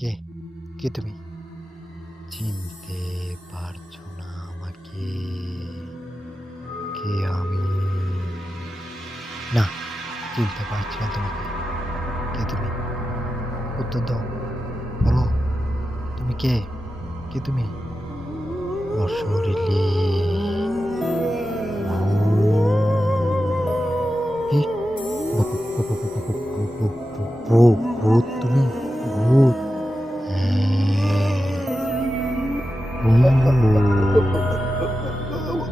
কে? কে তুমি? চিনতে পারছো না আমাকে? কে আমি? না, চিনতে পারছি না তোমাকে। কে তুমি? উত্তর দাও। বলো, তুমি কে? কে তুমি? অশরীরী ভূত। কি? ভূত তুমি? ভূত? হ্যাঁ,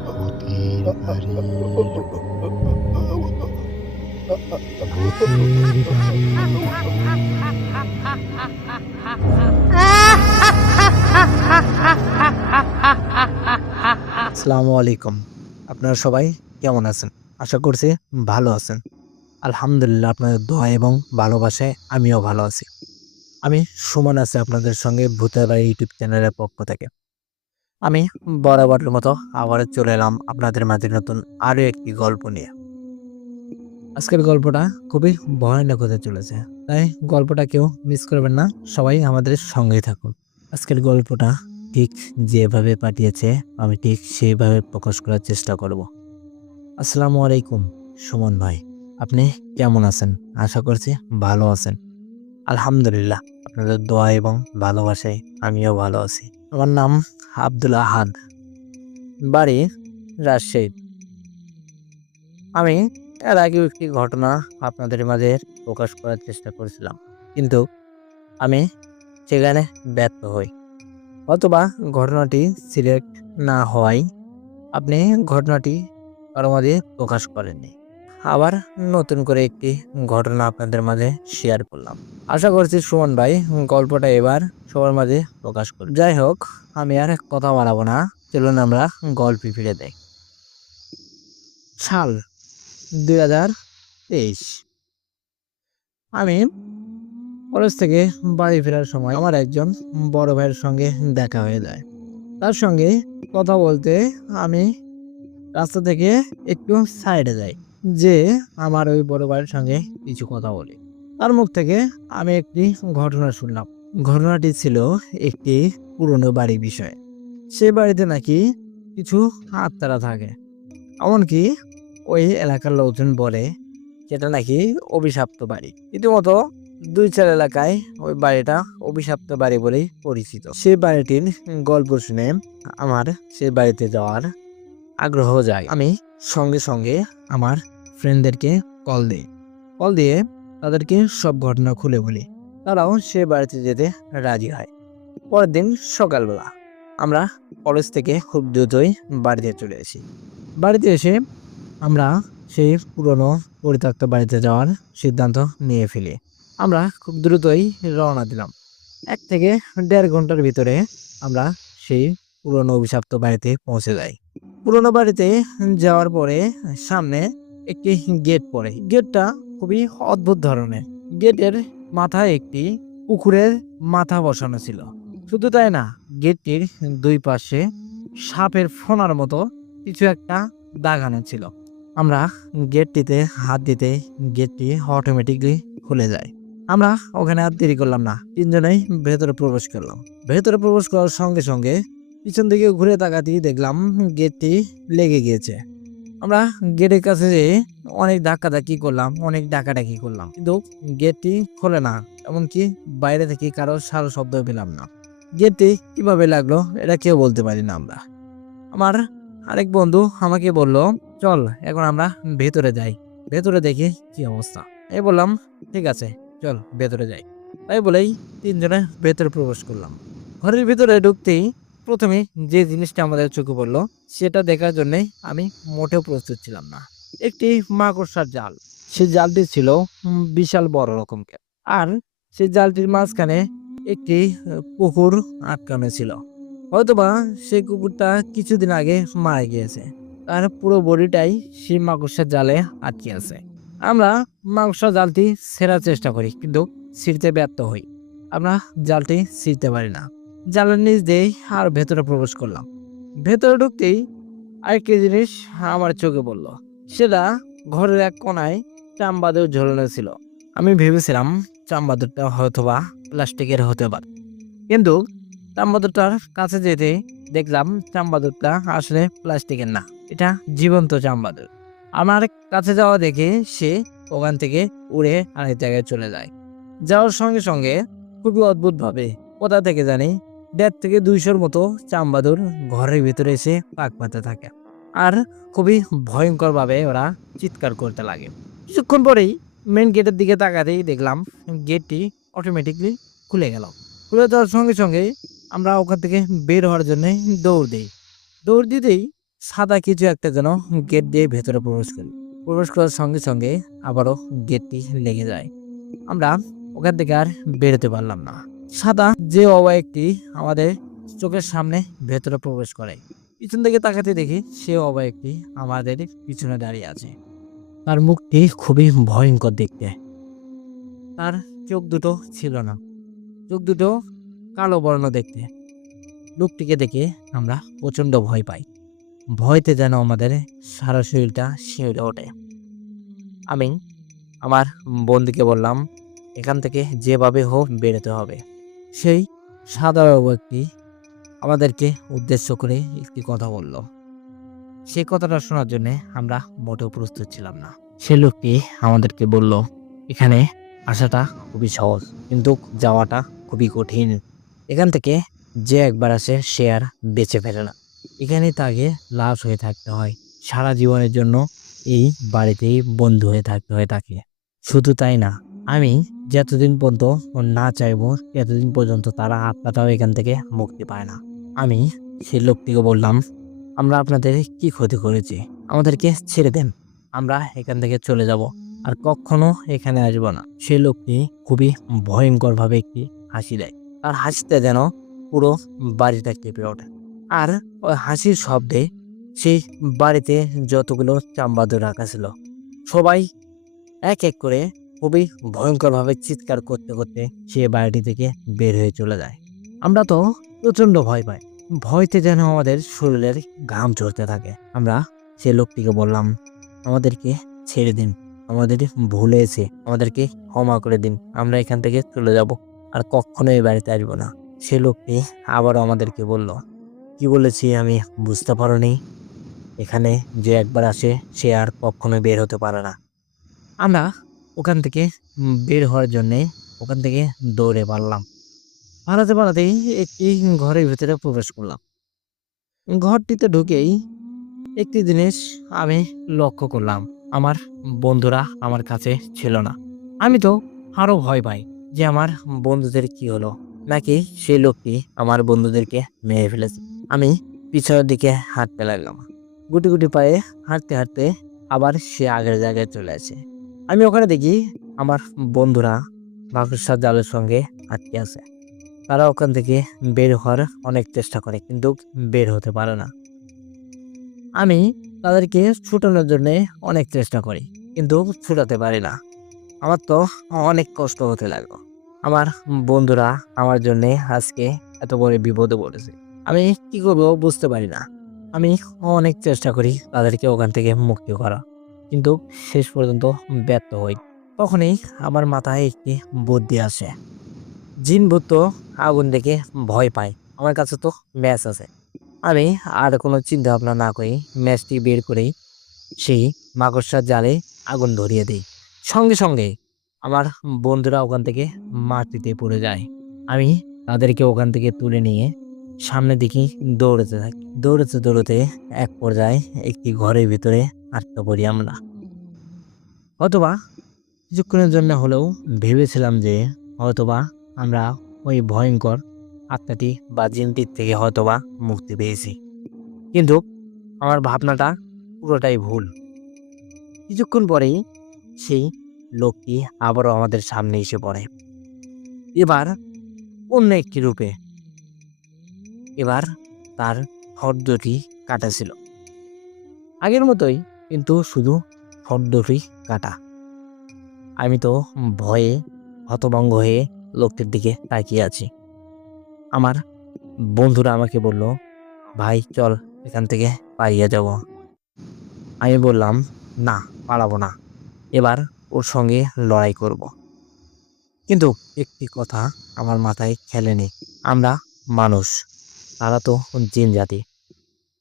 ভূতের বাড়ির ভূত। ভূতের বাড়ির আসসালামু আলাইকুম। আপনারা সবাই কেমন আছেন? আশা করছি ভালো আছেন। আলহামদুলিল্লাহ আপনাদের দোয়া এবং ভালোবাসায় আমিও ভালো আছি। আমি সুমন আছি আপনাদের সঙ্গে ভূতের বাড়ি ইউটিউব চ্যানেলের পক্ষ থেকে। আমি বরাবরের মতো আবারও চলে এলাম আপনাদের মাঝে নতুন আরো একটি গল্প নিয়ে। আজকের গল্পটা খুবই ভয়ানক হতে চলেছে। তাই গল্পটা কেউ মিস করবেন না। সবাই আমাদের সঙ্গেই থাকুন। আজকের গল্পটা ঠিক যেভাবে পাঠিয়েছে আমি ঠিক সেইভাবে প্রকাশ করার চেষ্টা করব। আসসালামু আলাইকুম সুমন ভাই, আপনি কেমন আছেন? আশা করছি ভালো আছেন। আলহামদুলিল্লাহ আপনাদের দোয়া এবং ভালোবাসায় আমিও ভালো আছি। আমার নাম আব্দুল আহাদ, বাড়ি রাজশাহী। আমি এর আগেও একটি ঘটনা আপনাদের মাঝে প্রকাশ করার চেষ্টা করেছিলাম, কিন্তু আমি সেখানে ব্যর্থ হই। অথবা ঘটনাটি সিলেক্ট না হওয়ায় আপনি ঘটনাটি কারো মাঝে প্রকাশ করেননি। আবার নতুন করে একটি ঘটনা আপনাদের মাঝে শেয়ার করলাম। আশা করছি সুমন ভাই গল্পটা এবার সবার মাঝে প্রকাশ করুন। যাই হোক, আমি আর কথা বাড়াবো না, চলুন আমরা গল্পে ফিরে যাই। সাল 2023। আমি কলেজ থেকে বাড়ি ফেরার সময় আমার একজন বড় ভাইয়ের সঙ্গে দেখা হয়ে যায়। তার সঙ্গে কথা বলতে আমি রাস্তা থেকে একটু সাইডে যাই, যে আমার ওই বড় ভাইয়ের সঙ্গে কিছু কথা বলি। তার মুখ থেকে আমি একটি ঘটনা শুনলাম। ঘটনাটি ছিল একটি পুরনো বাড়ির বিষয়ে। সে বাড়িতে নাকি কিছু আত্মারা থাকে। এমনকি ওই এলাকার লোকজন বলে সেটা নাকি অভিশপ্ত বাড়ি। রীতিমতো 2-4 এলাকায় ওই বাড়িটা অভিশপ্ত বাড়ি বলেই পরিচিত। সেই বাড়িটির গল্প শুনে আমার সেই বাড়িতে যাওয়ার আগ্রহ যায়। আমি সঙ্গে সঙ্গে আমার ফ্রেন্ডদেরকে কল দিয়ে তাদেরকে সব ঘটনা খুলে বলি। তারাও সে বাড়িতে যেতে রাজি হয়। পরের দিন সকালবেলা আমরা কলেজ থেকে খুব দ্রুতই বাড়িতে চলে আসি। বাড়িতে এসে আমরা সেই পুরনো পরিত্যক্ত বাড়িতে যাওয়ার সিদ্ধান্ত নিয়ে ফেলি। আমরা খুব দ্রুতই রওনা দিলাম। 1 থেকে 1.5 ঘন্টার ভিতরে আমরা সেই পুরনো অভিশপ্ত বাড়িতে পৌঁছে যাই। পুরনো বাড়িতে যাওয়ার পরে সামনে একটি গেট পড়ে। গেটটা খুবই অদ্ভুত ধরনের। গেটের মাথায় একটি পুকুরের মাথা বসানো ছিল। শুধু তাই না, গেটটির 2 পাশে সাপের ফোনার মতো কিছু একটা দাগানো ছিল। আমরা গেটটিতে হাত দিতে গেটটি অটোমেটিকলি খুলে যায়। আমরা ওখানে আর দেরি করলাম না, 3জনেই ভেতরে প্রবেশ করলাম। ভেতরে প্রবেশ করার সঙ্গে সঙ্গে পিছন দিকে ঘুরে তাকাতেই দেখলাম গেটটি লেগে গিয়েছে। আমরা গেটের কাছে যেয়ে অনেক ধাক্কাধাক্কি করলাম, অনেক ডাকাডাকি করলাম, কিন্তু গেটটি খোলে না। এমনকি বাইরে থেকে কারো সারা শব্দ পেলাম না। গেটটি কিভাবে লাগলো এটা কেউ বলতে পারি না আমরা। আমার আরেক বন্ধু আমাকে বলল, চল এখন আমরা ভেতরে যাই, ভেতরে দেখি কি অবস্থা। এই বললাম, ঠিক আছে চল ভেতরে যাই। তাই বলেই 3জনে ভেতরে প্রবেশ করলাম। ঘরের ভিতরে ঢুকতেই প্রথমে যে জিনিসটা আমাদের চোখে পড়লো সেটা দেখার জন্য আমি মোটেও প্রস্তুত ছিলাম না। একটি মাকড়সার জাল। সেই জালটি ছিল বিশাল বড় রকমের। আর সেই জালটির মাঝখানে একটি পুকুর আটকানো ছিল। হয়তোবা সেই কুকুরটা কিছুদিন আগে মারা গিয়েছে। তার পুরো বডিটাই সেই মাকড়সার জালে আটকে আছে। আমরা মাকড়সার জালটি ছেঁড়ার চেষ্টা করি, কিন্তু ছিঁড়তে ব্যর্থ হই। আমরা জালটি ছিঁড়তে পারি না। জালের নিচ দিয়েই আর ভেতরে প্রবেশ করলাম। ভেতরে ঢুকতেই আরেকটি জিনিস আমার চোখে পড়ল। সেটা ঘরের এক কোনায় চামবাদুর ঝোলানো ছিল। আমি ভেবেছিলাম চামবাদুরটা হয়তোবা প্লাস্টিকের হতে পারে, কিন্তু চামড়াটার কাছে যেতে দেখলাম চামড়াটা আসলে প্লাস্টিকের না, এটা জীবন্ত চামড়া। আমার কাছে যাওয়া দেখে সে ওখান থেকে উড়ে আরেক জায়গায় চলে যায়। যাওয়ার সঙ্গে সঙ্গে খুবই অদ্ভুত ভাবে কোথা থেকে জানি 1.5 থেকে 200-র মতো চামবাদুর ঘরের ভিতরে এসে পাক পাতে থাকে আর খুবই ভয়ঙ্কর ভাবে ওরা চিৎকার করতে লাগে। কিছুক্ষণ পরেই মেন গেটের দিকে তাকাতেই দেখলাম গেটটি অটোমেটিকলি খুলে গেল। খুলে যাওয়ার সঙ্গে সঙ্গে আমরা ওখান থেকে বের হওয়ার জন্য দৌড় দিই। দৌড় দিতেই সাদা কিছু একটা যেন গেট দিয়ে ভেতরে প্রবেশ করি। প্রবেশ করার সঙ্গে সঙ্গে আবারও গেটটি লেগে যায়। আমরা ওখান থেকে আর বেরোতে পারলাম না। সাদা যে অবয়বটি আমাদের চোখের সামনে ভেতরে প্রবেশ করে। পিছন থেকে তাকাতে দেখি সে অবয়বটি আমাদের পিছনে দাঁড়িয়ে আছে। তার মুখটি খুবই ভয়ঙ্কর দেখতে। তার চোখ দুটো ছিল না, চোখ দুটো কালো বর্ণ দেখতে। লোকটিকে দেখে আমরা প্রচন্ড ভয় পাই। ভয়তে যেন আমাদের সারা শরীরটা শিউরে ওঠে। আমি আমার বন্ধুকে বললাম, এখান থেকে যেভাবে হোক বেরোতে হবে। সেই সাদা ব্যক্তি আমাদেরকে উদ্দেশ্য করে একটি কথা বলল। সেই কথাটা শোনার জন্য আমরা মোটেও প্রস্তুত ছিলাম না। সে লোকটি আমাদেরকে বলল, এখানে আসাটা খুবই সহজ, কিন্তু যাওয়াটা খুবই কঠিন। এখান থেকে যে একবার আসে সে আর বেঁচে ফেরে না। এখানে তাকে লাশ হয়ে থাকতে হয়। সারা জীবনের জন্য এই বাড়িতেই বন্ধু হয়ে থাকতে হয় তাকে। শুধু তাই না, আমি যতদিন পর্যন্ত না চাইবো ততদিন পর্যন্ত তারা আত্মাটাও এখান থেকে মুক্তি পায় না। আমি সেই লোকটিকে বললাম, আমরা আপনাদের কি ক্ষতি করেছি? আমাদেরকে ছেড়ে দেন, আমরা এখান থেকে চলে যাব, আর কখনো এখানে আসবো না। সেই লোকটি খুবই ভয়ঙ্কর ভাবে একটি হাসি দেয়। আর হাসিতে যেন পুরো বাড়িটা কেঁপে ওঠে। আর ওই হাসির শব্দে সেই বাড়িতে যতগুলো চামবাদুর রাখা ছিল সবাই এক এক করে খুবই ভয়ঙ্কর ভাবে চিৎকার করতে করতে সে বাড়িটি থেকে বের হয়ে চলে যায়। আমরা তো প্রচন্ড ভয় পাই। ভয়তে যেন আমাদের শরীরের ঘাম ঝরতে থাকে। আমরা সে লোকটিকে বললাম, আমাদেরকে ছেড়ে দিন, আমাদের ভুল হয়েছে, আমাদেরকে ক্ষমা করে দিন, আমরা এখান থেকে চলে যাব, আর কখনো এই বাড়িতে আসবো না। সে লোকটি আবারও আমাদেরকে বলল, কি বলেছি আমি বুঝতে পারোনি? এখানে যে একবার আসে সে আর কখনো বের হতে পারে না। আমরা ওখান থেকে বের হওয়ার জন্যে ওখান থেকে দৌড়ে পারলাম। পালাতে পালাতেই একটি ঘরের ভিতরে প্রবেশ করলাম। ঘরটিতে ঢুকেই একটি জিনিস আমি লক্ষ্য করলাম, আমার বন্ধুরা আমার কাছে ছিল না। আমি তো আরো ভয় পাই যে আমার বন্ধুদের কি হলো, নাকি সেই লোকটি আমার বন্ধুদেরকে মেরে ফেলেছে। আমি পিছনের দিকে হাঁটতে লাগলাম। গুটি গুটি পায়ে হাঁটতে হাঁটতে আবার সে আগের জায়গায় চলে আসে। আমি ওখানে দেখি আমার বন্ধুরা মাকড়সার জালের সঙ্গে আটকে আছে। তারা ওখান থেকে বের হওয়ার অনেক চেষ্টা করে, কিন্তু বের হতে পারে না। আমি তাদেরকে ছুটানোর জন্য অনেক চেষ্টা করি, কিন্তু ছুটাতে পারি না। আমার তো অনেক কষ্ট হতে লাগলো। আমার বন্ধুরা আমার জন্য আজকে এত বড় বিপদে পড়েছে। আমি কি করবো বুঝতে পারি না। আমি অনেক চেষ্টা করি তাদেরকে ওখান থেকে মুক্তি করা, কিন্তু শেষ পর্যন্ত ব্যর্থ হই। তখনই আমার মাথায় একটি বুদ্ধি আসে। জিন ভূত তো আগুন দেখে ভয় পায়, আমার কাছে তো ম্যাচ আছে। আমি আর কোনো চিন্তা ভাবনা না করি ম্যাচটি বের করেই সেই মাকড়সার জালে আগুন ধরিয়ে দিই। সঙ্গে সঙ্গে আমার বন্ধুরা ওখান থেকে মাটিতে পড়ে যায়। আমি তাদেরকে ওখান থেকে তুলে নিয়ে সামনের দিকে দৌড়াতে থাকি। দৌড়াতে দৌড়াতে এক পর্যায়ে একটি ঘরের ভিতরে আটকা পড়ি আমরা। হয়তোবা কিছুক্ষণের জন্য হলেও ভেবেছিলাম যে হয়তোবা আমরা ওই ভয়ঙ্কর আত্মাটি বা জিনটির থেকে হয়তোবা মুক্তি পেয়েছি, কিন্তু আমার ভাবনাটা পুরোটাই ভুল। কিছুক্ষণ পরেই সেই লোকটি আবারও আমাদের সামনে এসে পড়ে, এবার অন্য একটি রূপে। এবার তার ঠোঁট দুটি কাটা ছিল, আগের মতোই, কিন্তু শুধু ঠোঁট দুটি কাটা। আমি তো ভয়ে হতভম্ব হয়ে লোকটির দিকে তাকিয়ে আছি। আমার বন্ধুরা আমাকে বলল, ভাই চল এখান থেকে পালিয়ে যাব। আমি বললাম, না, পালাবো না, এবার ওর সঙ্গে লড়াই করব। কিন্তু একটি কথা আমার মাথায় খেলেনি। আমরা মানুষ, তারা তো জিন জাতি,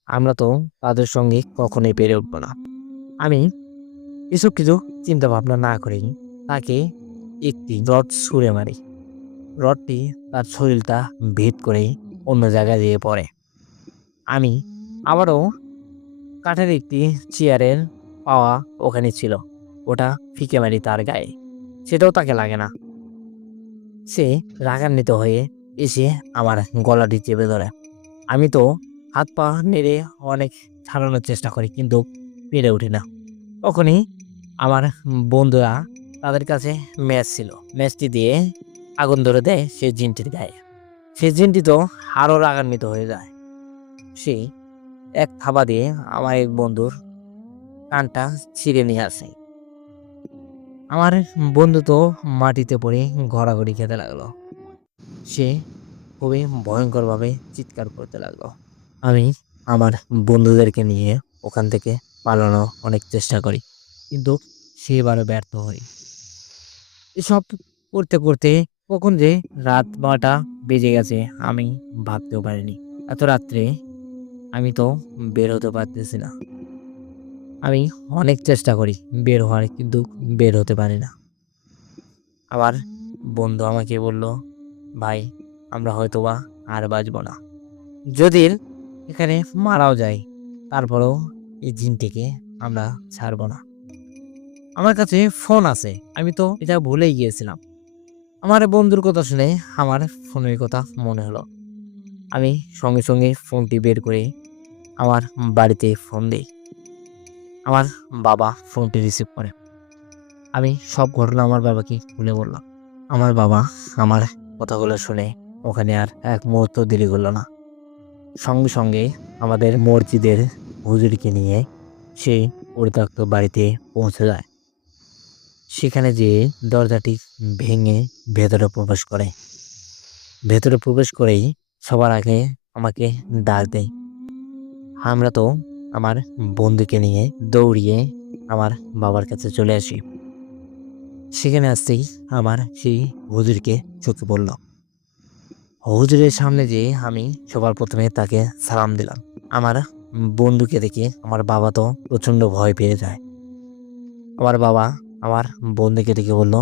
আমরা তো তাদের সঙ্গে কখনোই পেরে উঠবো না। আমি এসব কিছু চিন্তা ভাবনা না করেই তাকে একটি রড ছুঁড়ে মারি। রডটি তার শরীরটা ভেদ করে অন্য জায়গায় দিয়ে পড়ে। আমি আবারও কাঠের একটি চেয়ারের পাওয়া ওখানে ছিল, ওটা ফিকে মারি তার গায়ে, সেটাও তাকে লাগে না। সে রাগান্বিত হয়ে এসে আমার গলাটি চেপে ধরে। আমি তো হাত পা নেড়ে অনেক ছাড়ানোর চেষ্টা করি, কিন্তু পেরে উঠি না। তখনই আমার বন্ধুরা, তাদের কাছে ম্যাচ ছিল, ম্যাচটি দিয়ে আগুন ধরে দেয় সে জিনটির গায়ে। সে জিনটি তো আরও রাগান্বিত হয়ে যায়। সে এক থাবা দিয়ে আমার এক বন্ধুর কানটা ছিঁড়ে নিয়ে আসে। আমার বন্ধু তো মাটিতে পড়ে গড়াগড়ি খেতে লাগলো। সে খুবই ভয়ঙ্করভাবে চিৎকার করতে লাগলো। আমি আমার বন্ধুদেরকে নিয়ে ওখান থেকে পালানোর অনেক চেষ্টা করি, কিন্তু সেবারও ব্যর্থ হই। এসব করতে করতে কখন যে রাত 12টা বেজে গেছে আমি ভাবতেও পারিনি। এত রাত্রে আমি তো বের হতে পারতেছি না। আমি অনেক চেষ্টা করি বের হওয়ার, কিন্তু বের হতে পারি না। আবার বন্ধু আমাকে বলল, ভাই আমরা হয়তোবা আর বাঁচবো না, যদি এখানে মারাও যায় তারপরেও এই জিনটিকে আমরা ছাড়বো না। আমার কাছে ফোন আছে, আমি তো এটা ভুলেই গিয়েছিলাম। আমার বন্ধুর কথা শুনে আমার ফোনের কথা মনে হলো। আমি সঙ্গে সঙ্গে ফোনটি বের করে আমার বাড়িতে ফোন দিই। আমার বাবা ফোনটি রিসিভ করে। আমি সব ঘটনা আমার বাবাকে খুলে বললাম। আমার বাবা আমার কথাগুলো শুনে ওখানে আর এক মুহূর্ত দেরি করলো না। সঙ্গে সঙ্গে আমাদের মসজিদের হুজুরকে নিয়ে সে পরিত্যক্ত বাড়িতে পৌঁছে যায়। সেখানে যেয়ে দরজাটি ভেঙে ভেতরে প্রবেশ করে। ভেতরে প্রবেশ করেই সবার আগে আমাকে ডাক দেয়। আমরা তো আমার বন্ধুকে নিয়ে দৌড়িয়ে আমার বাবার কাছে চলে আসি। সেখানে আসতেই আমার সেই হুজুরকে চোখে পড়ল। হুজুরের সামনে যেয়ে আমি সবার প্রথমে তাকে সালাম দিলাম। আমার বন্ধুকে দেখে আমার বাবা তো প্রচণ্ড ভয় পেয়ে যায়। আমার বাবা আমার বন্ধুকে দেখে বলল,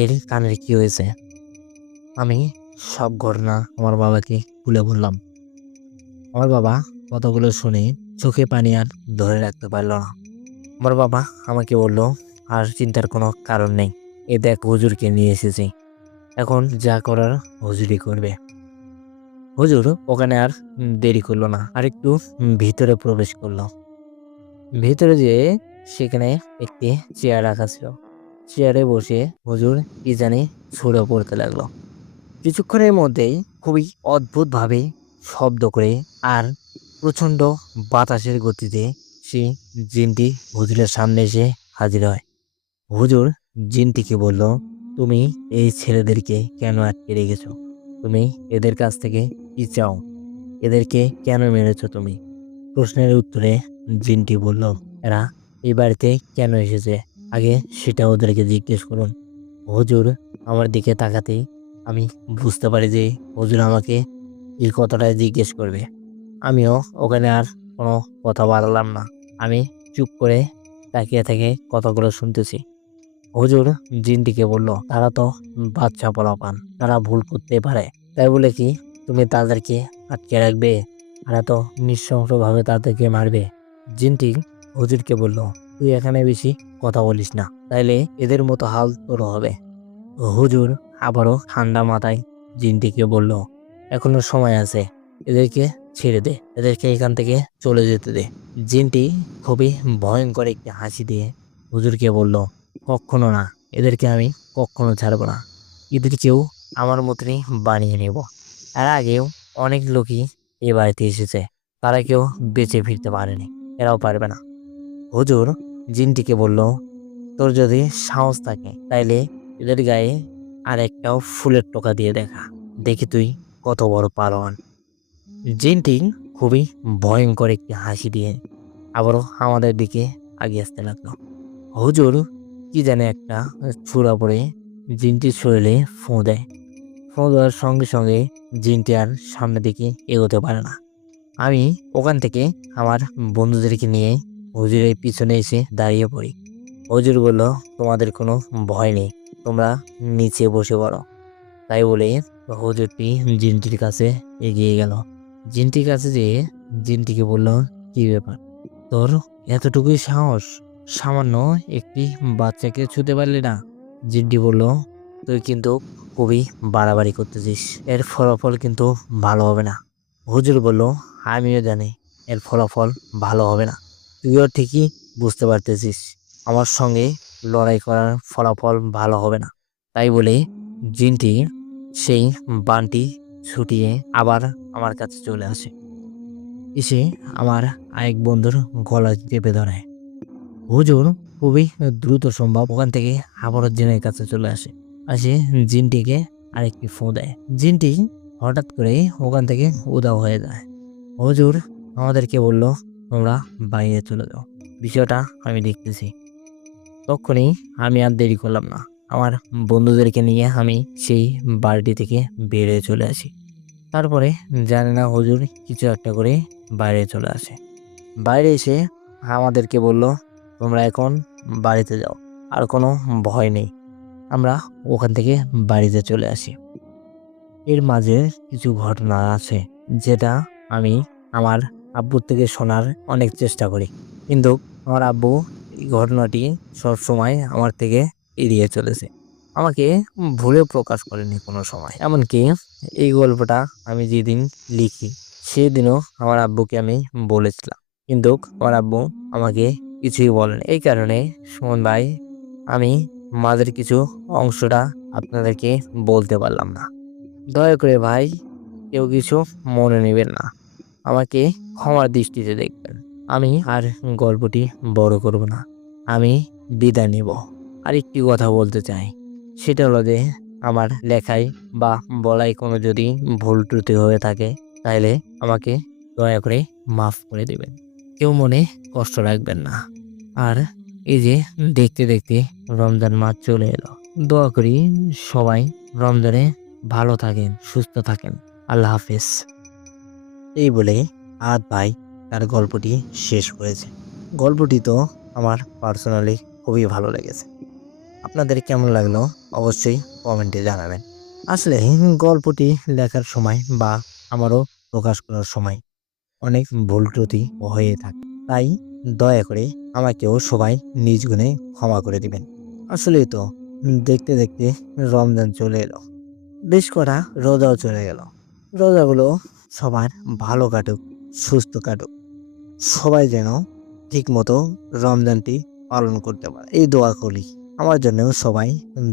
এর কানের কি হয়েছে? আমি সব ঘটনা আমার বাবাকে খুলে বললাম। আমার বাবা কথাগুলো শুনে চোখে পানি আর ধরে রাখতে পারল না। আমার বাবা আমাকে বলল, আর চিন্তার কোনো কারণ নেই, এ দেখ হুজুরকে নিয়ে এসেছি, এখন যা করার হুজুরই করবে। হুজুর ওখানে আর দেরি করলো না, আর একটু ভিতরে প্রবেশ করলো। ভিতরে যেয়ে সেখানে একটি চেয়ার রাখা ছিল। চেয়ারে বসে হুজুর কি জানি ছুঁড়ে পড়তে লাগলো। কিছুক্ষণের মধ্যেই খুবই অদ্ভুতভাবে শব্দ করে আর প্রচণ্ড বাতাসের গতিতে সে জিনটি হুজুরের সামনে এসে হাজির হয়। হুজুর জিনটিকে বলল, তুমি এই ছেলেদেরকে কেন আটকে রেখেছো? তুমি এদের কাছ থেকে কি চাও? এদেরকে কেন মেরেছো তুমি? প্রশ্নের উত্তরে জিনটি বলল, এরা এই বাড়িতে কেন এসেছে আগে সেটা ওদেরকে জিজ্ঞেস করুন। হুজুর আমার দিকে তাকাতেই আমি বুঝতে পারি যে হুজুর আমাকে এই কথাটা জিজ্ঞেস করবে। আমিও ওখানে আর কোনো কথা বাড়ালাম না। আমি চুপ করে তাকিয়ে থেকে কথাগুলো শুনতেছি। হুজুর জিনটিকে বলল, তারা তো বাচ্চা পোলাপান, তারা ভুল করতে পারে, তাই বলে কি তুমি তাদেরকে আটকে রাখবে? তারা তো নৃশংসভাবে তাদেরকে মারবে। জিনটি হুজুরকে বলল, তুই এখানে বেশি কথা বলিস না, তাইলে এদের মতো হাল তোর হবে। হুজুর আবারও ঠান্ডা মাথায় জিনটিকে বলল, এখনো সময় আছে, এদেরকে ছেড়ে দে, এদেরকে এখান থেকে চলে যেতে দে। জিনটি খুবই ভয়ঙ্কর একটি হাসি দিয়ে হুজুরকে বলল, কখনো না, এদেরকে আমি কখনো ছাড়বো না, এদেরকেও আমার মতনই বানিয়ে নেব। এর আগেও অনেক লোকই এ বাড়িতে এসেছে, তারা কেউ বেঁচে ফিরতে পারেনি, এরাও পারবে না। হুজুর জিনটিকে বলল, তোর যদি সাহস থাকে তাইলে এদের গায়ে আর একটাও ফুলের টোকা দিয়ে দেখা, দেখি তুই কত বড় পালোয়ান। জিনটি খুবই ভয়ঙ্কর একটি হাসি দিয়ে আবারও আমাদের দিকে এগিয়ে আসতে লাগলো। হুজুর কি জানে একটা ছুরা পড়ে জিনটির শরীরে ফু দেয়। ফোন দেওয়ার সঙ্গে সঙ্গে জিনটি আর সামনের দিকে এগোতে পারে না। আমি ওখান থেকে আমার বন্ধুদেরকে নিয়ে হুজুরের পিছনে এসে দাঁড়িয়ে পড়ি। হুজুর বলল, তোমাদের কোনো ভয় নেই, তোমরা নিচে বসে পড়ো। তাই বলে হুজুরটি জিনটির কাছে এগিয়ে গেল। জিনটির কাছে যেয়ে জিনটিকে বলল, কি ব্যাপার, তোর এতটুকুই সাহস, সামান্য একটি বাচ্চাকে ছুতে পারলি না? জিনটি বলল, তুই কিন্তু খুবই বাড়াবাড়ি করতেছিস, এর ফলাফল কিন্তু ভালো হবে না। হুজুর বলল, আমিও জানি এর ফলাফল ভালো হবে না, তুইও ঠিকই বুঝতে পারতেছিস আমার সঙ্গে লড়াই করার ফলাফল ভালো হবে না। তাই বলে জিনটি সেই বানটি ছুটিয়ে আবার আমার কাছে চলে আসে। এসে আমার আরেক বন্ধুর গলা চেপে ধরে। হুজুর খুবই দ্রুত সম্ভব ওখান থেকে আবারও জিনের কাছে চলে আসে। জিনটিকে আরেকটি ফোঁ দেয়। জিনটি হঠাৎ করেই ওখান থেকে উধাও হয়ে যায়। হুজুর আমাদেরকে বলল, তোমরা বাইরে চলে যাও, বিষয়টা আমি দেখতেছি। তখনই আমি আর দেরি করলাম না, আমার বন্ধুদেরকে নিয়ে আমি সেই বাড়িটি থেকে বেরিয়ে চলে আসি। তারপরে জানি না হুজুর কিছু একটা করে বাইরে চলে আসে। বাইরে এসে আমাদেরকে বলল, তোমরা এখন বাড়িতে যাও, আর কোনো ভয় নেই। আমরা ওখান থেকে বাড়িতে চলে আসি। এর মাঝে কিছু ঘটনা আছে যেটা আমি আমার আব্বুর থেকে শোনার অনেক চেষ্টা করি, কিন্তু আমার আব্বু এই ঘটনাটি সবসময় আমার থেকে এড়িয়ে চলেছে, আমাকে ভুলেও প্রকাশ করেনি কোনো সময়। এমনকি এই গল্পটা আমি যেদিন লিখি সেদিনও আমার আব্বুকে আমি বলেছিলাম, কিন্তু আমার আব্বু আমাকে কিছুই বলেন। এই কারণে সুমন ভাই, আমি মাঝের কিছু অংশটা আপনাদেরকে বলতে পারলাম না। দয়া করে ভাই কেউ কিছু মনে নেবেন না, আমাকে ক্ষমার দৃষ্টিতে দেখবেন। আমি আর গল্পটি বড় করব না, আমি বিদায় নেব। আর একটি কথা বলতে চাই, সেটা হলো যে আমার লেখায় বা বলাই কোনো যদি ভুল ত্রুটি হয়ে থাকে তাহলে আমাকে দয়া করে মাফ করে দেবেন, কেউ মনে কষ্ট রাখবেন না। আর এই যে দেখতে দেখতে রমজান মাস চলে এলো, দোয়া করি সবাই রমজানে ভালো থাকেন, সুস্থ থাকেন। আল্লাহ হাফেজ। এই বলে আদ ভাই তার গল্পটি শেষ করেছে। গল্পটি তো আমার পার্সোনালি খুবই ভালো লেগেছে। আপনাদের কেমন লাগলো অবশ্যই কমেন্টে জানাবেন। আসলে গল্পটি লেখার সময় বা আমারও প্রকাশ করার সময় অনেক ভুল ত্রুটি হয়ে থাকে, তাই দয়া করে আমাকেও সবাই নিজ গুণে ক্ষমা করে দিবেন। আসলেই তো দেখতে দেখতে রমজান চলে এলো, বেশ করা রোজাও চলে গেল। রোজাগুলো সবার ভালো কাটুক, সুস্থ কাটুক, সবাই যেন ঠিক মতো রমজানটি পালন করতে পারে, এই দোয়া করি। আমার জন্যও সবাই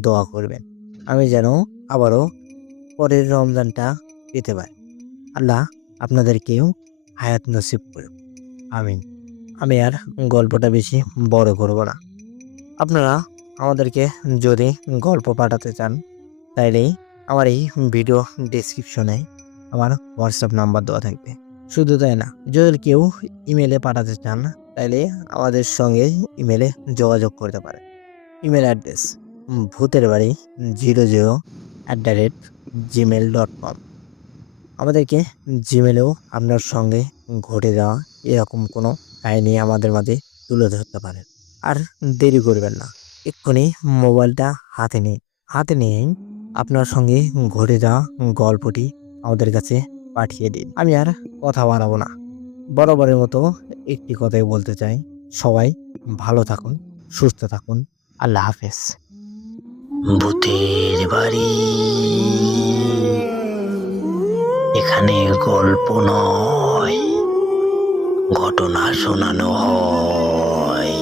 দোয়া করবেন, আমি যেন আবারও পরের রমজানটা পেতে পারি। আল্লাহ আপনাদেরকেও হায়াত নসিব করুন, আমিন। আমি আর গল্পটা বেশি বড় করব না। আপনারা আমাদেরকে যদি গল্প পাঠাতে চান তাইলেই আমার এই ভিডিও ডেসক্রিপশনে আমার হোয়াটসঅ্যাপ নাম্বার দেওয়া থাকবে। শুধু তাই না, যদি কেউ ইমেলে পাঠাতে চান তাইলে আমাদের সঙ্গে ইমেলে যোগাযোগ করতে পারে। ইমেল অ্যাড্রেস bhuterbaড়ি0 @gmail.com। আমাদেরকে জিমেলেও আপনার সঙ্গে ঘটে যাওয়া এরকম কোনো কাহিনী আমাদের মাঝে তুলে ধরতে পারেন। আর দেরি করবেন না, এক্ষুনি মোবাইলটা হাতে নিয়েই আপনার সঙ্গে ঘটে যাওয়া গল্পটি আমাদের কাছে পাঠিয়ে দিন। আমি আর কথা বাড়াবো না, বরাবরের মতো একটি কথাই বলতে চাই, সবাই ভালো থাকুন, সুস্থ থাকুন। আল্লাহ হাফেজ। ভূতের বাড়ি, এখানে গল্প নয়, ঘটনা শোনানো হয়।